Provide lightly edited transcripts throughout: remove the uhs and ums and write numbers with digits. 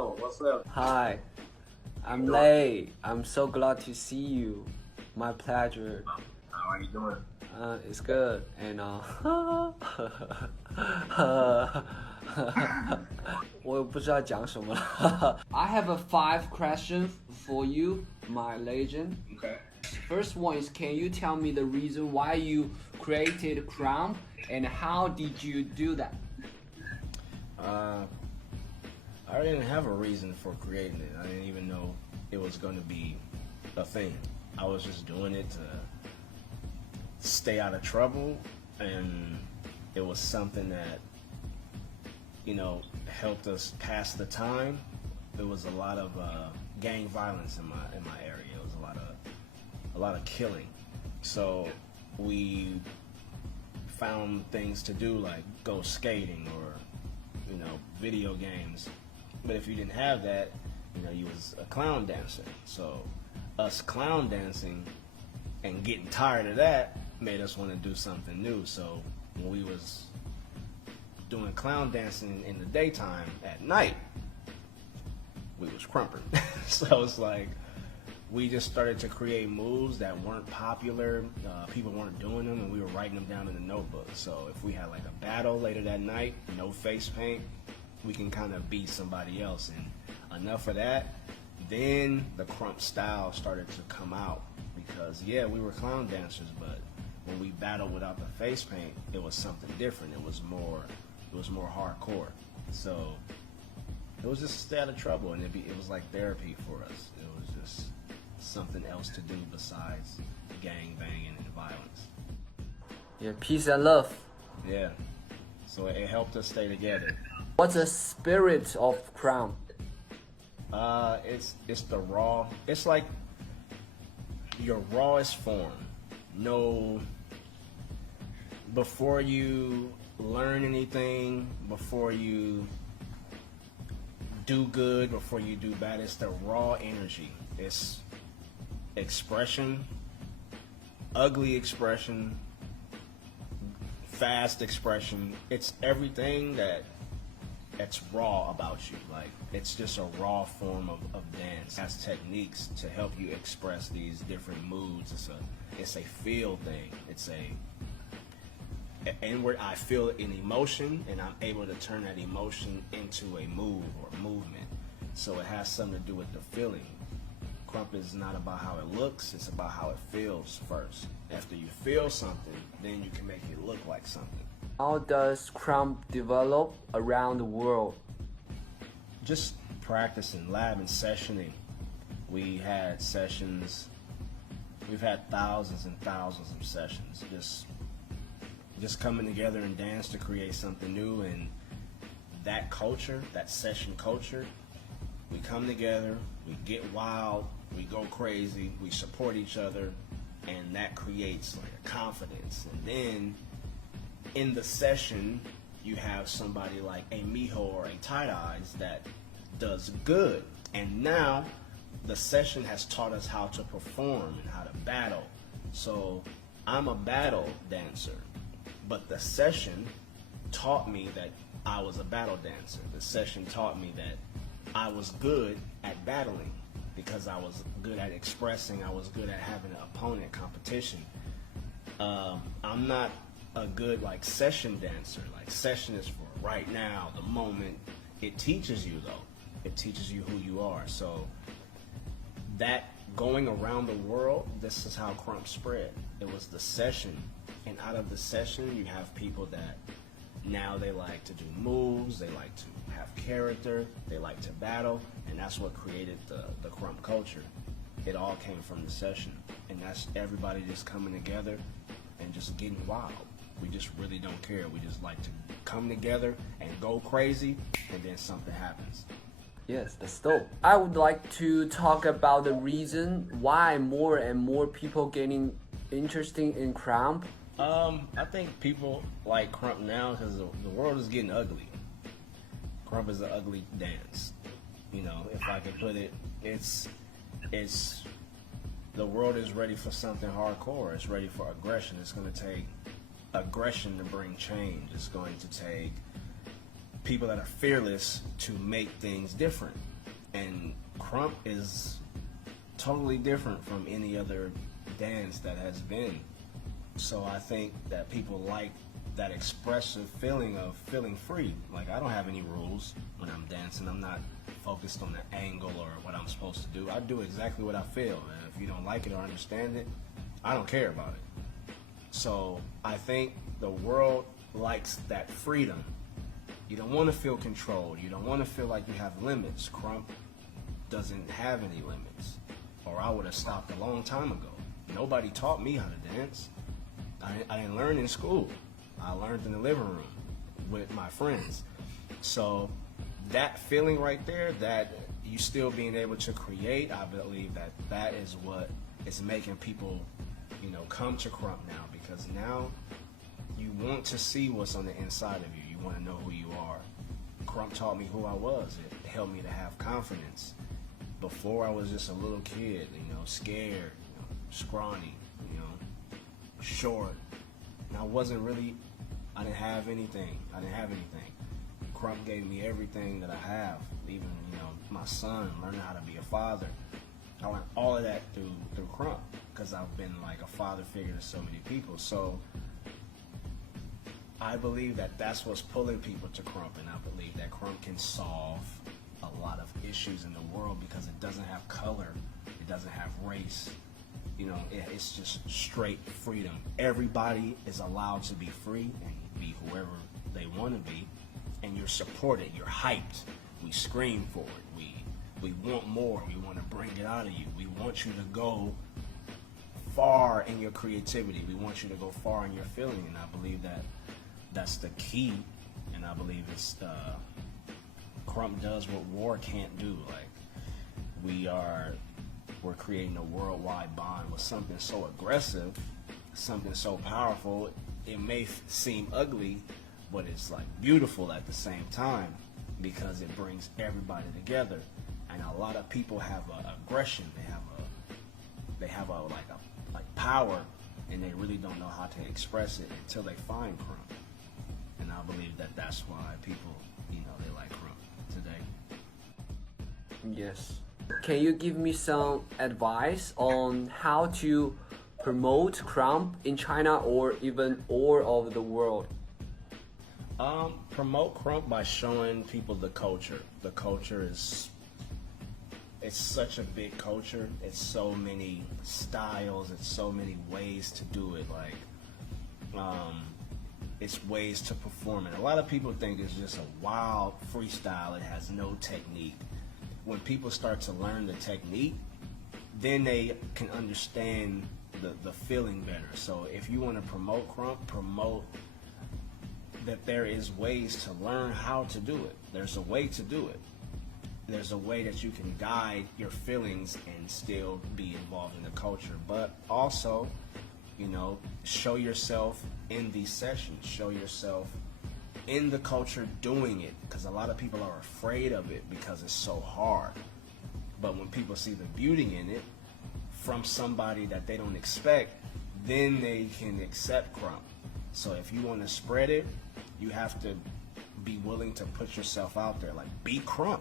on? What's up? Hi, I'm Lay. I'm so glad to see you. My pleasure. How are you doing? It's good. And 我也不知道讲什么了。I have a 5 questions for you, my legend. Okay. First one is, can you tell me the reason why you created Krump and how did you do that? I didn't have a reason for creating it. I didn't even know it was going to be a thing. I was just doing it to stay out of trouble, and it was something that, you know, helped us pass the time. There was a lot of gang violence in my area. It was a lot of killing. So we found things to do, like go skating or, you know, video games. But if you didn't have that, you know, you was a clown dancer. So us clown dancing and getting tired of that made us want to do something new. So when we was doing clown dancing in the daytime, at night we was crumping. So it's like we just started to create moves that weren't popular. People weren't doing them, and we were writing them down in the notebook. So if we had like a battle later that night, no face paint, we can kind of beat somebody else. And enough of that, then the Krump style started to come out, because yeah, we were clown dancers, but when we battled without the face paint, it was something different. It was more hardcore. So it was just to stay out of trouble, and it was like therapy for us. It was just something else to do besides gang banging and violence. Yeah, peace and love. Yeah, so it helped us stay together. What's the spirit of Krump? It's the raw. It's like your rawest form. No, before you learn anything, before you do good, before you do bad, it's the raw energy. It's expression, ugly expression, fast expression. It's everything that's raw about you. Like, it's just a raw form of dance. It has techniques to help you express these different moods. It's a feel thing. It's a inward. I feel an emotion, and I'm able to turn that emotion into a move or movement. So it has something to do with the feeling. Krump is not about how it looks, it's about how it feels first. After you feel something, then you can make it look like something. How does Krump develop around the world? Just practicing, lab and sessioning. We had sessions, we've had thousands and thousands of sessions. Just coming together and dance to create something new. And that culture, that session culture, we come together, we get wild, we go crazy, we support each other, and that creates like a confidence. And then in the session, you have somebody like a Miho or a Tight Eyes that does good. And now the session has taught us how to perform and how to battle. So I'm a battle dancer, but the session taught me that I was a battle dancer. The session taught me that I was good at battling, because I was good at expressing, I was good at having an opponent competition. I'm not a good like session dancer. Like, session is for right now, the moment. It teaches you though. It teaches you who you are. So that going around the world, this is how Krump spread. It was the session, and out of the session you have people that now they like to do moves, they like to have character, they like to battle, and that's what created the Krump culture. It all came from the session, and that's everybody just coming together and just getting wild. We just really don't care. We just like to come together and go crazy, and then something happens. Yes, that's dope. I would like to talk about the reason why more and more people getting interested in Krump. I think people like Krump now because the world is getting ugly. Krump is an ugly dance. You know, if I could put it, it's the world is ready for something hardcore. It's ready for aggression. It's going to take aggression to bring change. It's going to take people that are fearless to make things different. And Krump is totally different from any other dance that has been. So I think that people like that expressive feeling of feeling free. Like, I don't have any rules when I'm dancing. I'm not focused on the angle or what I'm supposed to do. I do exactly what I feel. And if you don't like it or understand it, I don't care about it. So I think the world likes that freedom. You don't want to feel controlled. You don't want to feel like you have limits. Krump doesn't have any limits, or I would have stopped a long time ago. Nobody taught me how to dance. I didn't learn in school. I learned in the living room with my friends. So that feeling right there, that you still being able to create, I believe that that is what is making people, you know, come to Krump now, because now you want to see what's on the inside of you. You want to know who you are. Krump taught me who I was. It helped me to have confidence. Before, I was just a little kid, you know, scared, you know, scrawny, you know, short. And I didn't have anything. Krump gave me everything that I have. Even, you know, my son, learning how to be a father. I learned all of that through Krump, because I've been like a father figure to so many people. So I believe that that's what's pulling people to Krump, and I believe that Krump can solve a lot of issues in the world because it doesn't have color, it doesn't have race. You know, it's just straight freedom. Everybody is allowed to be free and be whoever they want to be, and you're supported, you're hyped. We scream for it. We want more. We want to bring it out of you. We want you to go far in your creativity. We want you to go far in your feeling, and I believe that that's the key. And I believe it's Krump does what war can't do. Like, we're creating a worldwide bond with something so aggressive, something so powerful. It may seem ugly, but it's like beautiful at the same time, because it brings everybody together. And a lot of people have aggression. They have like power, and they really don't know how to express it until they find Krump. And I believe that that's why people, you know, they like Krump today. Yes. Can you give me some advice on how to promote Krump in China or even all over the world? Promote Krump by showing people the culture. The culture it's such a big culture. It's so many styles. It's so many ways to do it. Like, it's ways to perform it. A lot of people think it's just a wild freestyle. It has no technique. When people start to learn the technique, then they can understand the feeling better. So if you want to promote Krump, promote that there is ways to learn how to do it. There's a way to do it. There's a way that you can guide your feelings and still be involved in the culture. But also, you know, show yourself in these sessions. Show yourself in the culture doing it, because a lot of people are afraid of it because it's so hard. But when people see the beauty in it from somebody that they don't expect, then they can accept Krump. So if you want to spread it, you have to be willing to put yourself out there. Like, be Krump.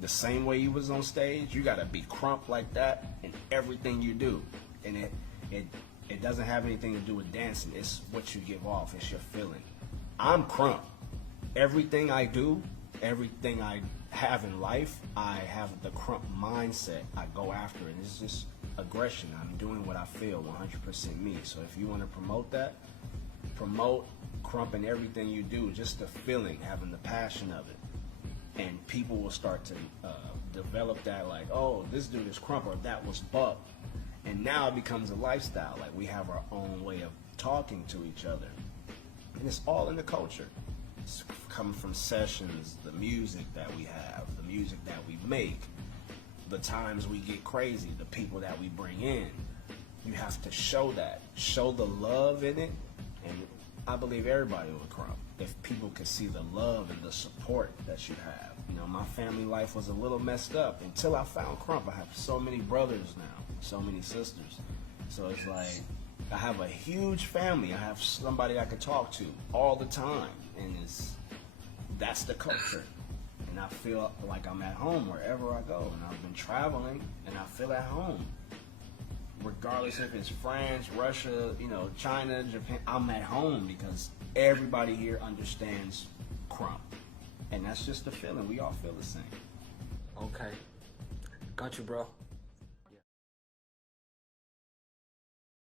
The same way you was on stage, you gotta be Krump like that in everything you do. And it doesn't have anything to do with dancing. It's what you give off. It's your feeling. I'm Krump. Everything I do, everything I have in life, I have the Krump mindset. I go after it. It's just aggression. I'm doing what I feel, 100% me. So if you want to promote that, promote Krump in everything you do. Just the feeling, having the passion of it. And people will start to develop that, like, oh, this dude is Krump, or that was Buck. And now it becomes a lifestyle. Like, we have our own way of talking to each other. And it's all in the culture. It's coming from sessions, the music that we have, the music that we make, the times we get crazy, the people that we bring in. You have to show that. Show the love in it. And I believe everybody will Krump if people can see the love and the support that you have. You know, my family life was a little messed up until I found Krump. I have so many brothers now, so many sisters. So it's like, I have a huge family. I have somebody I can talk to all the time. And that's the culture. And I feel like I'm at home wherever I go. And I've been traveling, and I feel at home. Regardless if it's France, Russia, China, Japan, I'm at home because everybody here understands Krump. And that's just the feeling. We all feel the same. Okay. Got you, bro.